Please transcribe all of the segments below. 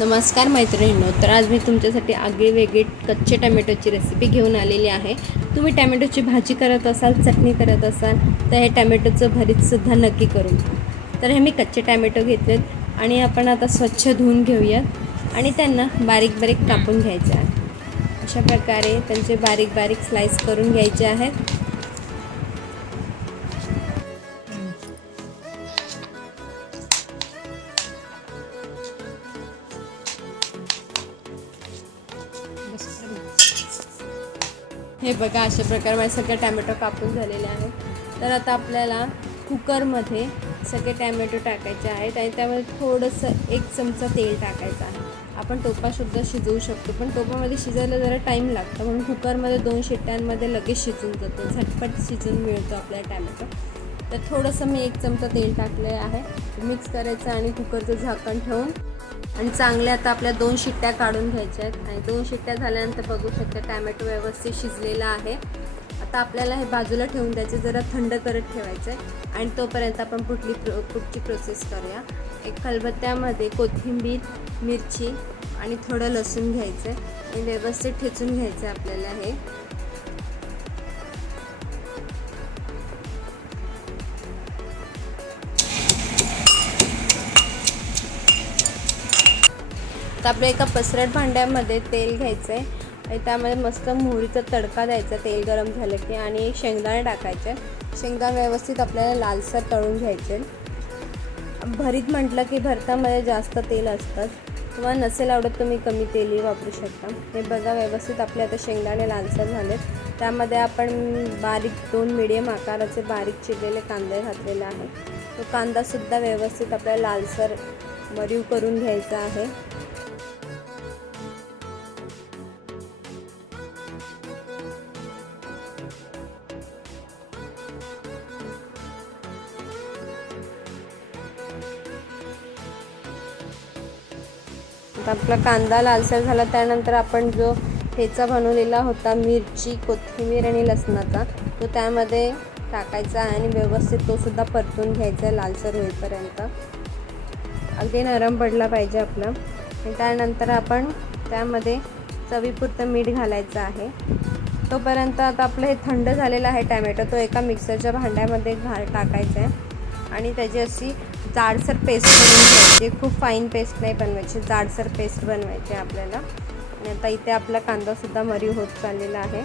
नमस्कार मैत्रिणींनो, तर आज मी तुमच्यासाठी आगळीवेगळी कच्चे टमॅटोची रेसिपी घेऊन आलेली आहे। तुम्ही टमॅटोची भाजी करत असाल, चटणी करत असाल तर हे टमॅटोचं भरीतसुद्धा नक्की करून। तर हे मी कच्चे टमॅटो घेतलेत आणि आपण आता स्वच्छ धुवून घेऊयात आणि त्यांना बारीक बारीक कापून घ्यायचे आहे। अशा प्रकारे त्यांचे बारीक बारीक स्लाइस करून घ्यायचे आहेत। हे बघा, अशा प्रकारे माझे सगळे टमॅटो कापून झालेले आहेत। तर आता आपल्याला कुकरमध्ये सगळे टमॅटो टाकायचे आहेत आणि त्यामध्ये थोडंसं 1 चमचा तेल टाकायचं आहे। आपण टोपासुद्धा शिजवू शकतो, पण टोपामध्ये शिजायला जरा टाईम लागतो, म्हणून कुकरमध्ये 2 शिट्ट्यांमध्ये लगेच शिजून जातो, झटपट शिजून मिळतो आपल्याला टमॅटो। तर थोडंसं मी 1 चमचा तेल टाकले आहे, मिक्स करायचं आणि कुकरचं झाकण ठेवून आणि चांगले आता आपल्या 2 शिट्ट्या काढून घ्यायच्या आहेत। आणि 2 शिट्ट्या झाल्यानंतर बघू शकता टमॅटो व्यवस्थित शिजलेला आहे। आता आपल्याला हे बाजूला ठेवून द्यायचे, जरा थंड करत ठेवायचं आहे आणि तोपर्यंत आपण पुढची प्रोसेस करूया। एक खलबत्त्यामध्ये कोथिंबीर, मिरची आणि थोडं लसूण घ्यायचं आणि व्यवस्थित ठेचून घ्यायचं आपल्याला हे। तर आपल्या एका पसरट भांड्यामध्ये तेल घ्यायचं आहे आणि त्यामध्ये मस्त मोहरीचा तडका द्यायचा तेल गरम झालं की, आणि शेंगदाणे टाकायचे। शेंगदाणे व्यवस्थित आपल्याला लालसर तळून घ्यायचे। भरीत म्हटलं की भरतामध्ये जास्त तेल असतं, तुम्हाला नसेल आवडत तुम्ही कमी तेलही वापरू शकता। हे बघा, व्यवस्थित आपले आता शेंगदाणे लालसर झालेत। त्यामध्ये आपण बारीक 2 मीडियम आकाराचे बारीक चिरलेले कांदे घातलेले आहे। तो कांदासुद्धा व्यवस्थित आपल्याला लालसर मरीव करून घ्यायचा आहे। आपला कांदा लालसर झाला त्यानंतर आपण जो ठेचा बनवलेला होता मिरची, कोथिंबीर आणि लसणाचा, तो त्यामध्ये टाकायचा आणि व्यवस्थित तो सुद्धा परतून घ्यायचा लालसर होईपर्यंत। अगदी नरम पडला पाहिजे आपला। आणि त्यानंतर आपण त्यामध्ये चवीपुरतं मीठ घालायचं आहे। तोपर्यंत आता आपलं हे थंड झालेलं आहे टमॅटो, तो एका मिक्सरच्या भांड्यामध्ये टाकायचा आहे आणि त्याची अशी जाडसर पेस्ट बनवून घ्यायची। खूप फाईन पेस्ट नाही बनवायची, जाडसर पेस्ट बनवायची आपल्याला। आणि आता इथे आपला कांदासुद्धा मरीव होत चाललेला आहे।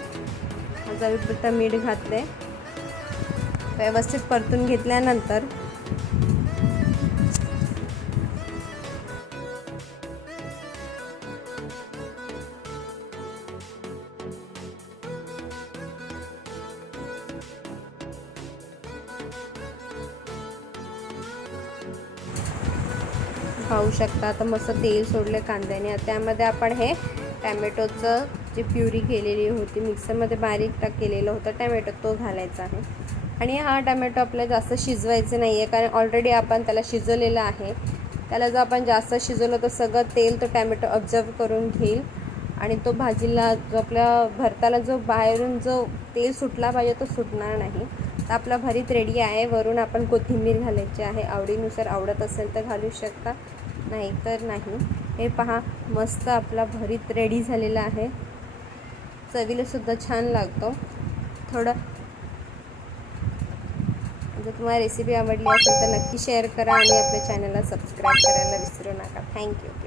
चवीपुरतं मीठ घातले, व्यवस्थित परतून घेतल्यानंतर पाहू शकता आता मस्त तेल सोडले कांद्याने। त्यामध्ये आपण हे टमॅटोचं जी प्युरी केलेली होती, मिक्सरमध्ये बारीक केलेलं होतं टमॅटो, तो घालायचा आहे। आणि हा टमॅटो आपल्याला जास्त शिजवायचं नाही आहे, कारण ऑलरेडी आपण त्याला शिजवलेलं आहे। त्याला जर आपण जास्त शिजवलं तर सगळं तेल तो टमॅटो ऑब्झर्व करून घेईल आणि तो भाजीला जो आपल्या भरताला जो बाहेरून जो तेल सुटला पाहिजे तो सुटणार नाही। तर आपला भरीत रेडी आहे। वरून आपण कोथिंबीर घालायची आहे, आवडीनुसार, आवडत असेल तर घालू शकता, नाही तर नाही। हे पहा, मस्त आपला भरीत रेडी झालेला आहे। चवीला सुद्धा छान लागतो। जर तुम्हाला रेसिपी आवडली असेल तर नक्की शेअर करा आणि आपल्या चॅनलला सबस्क्राईब करायला विसरू नका। थँक्यू।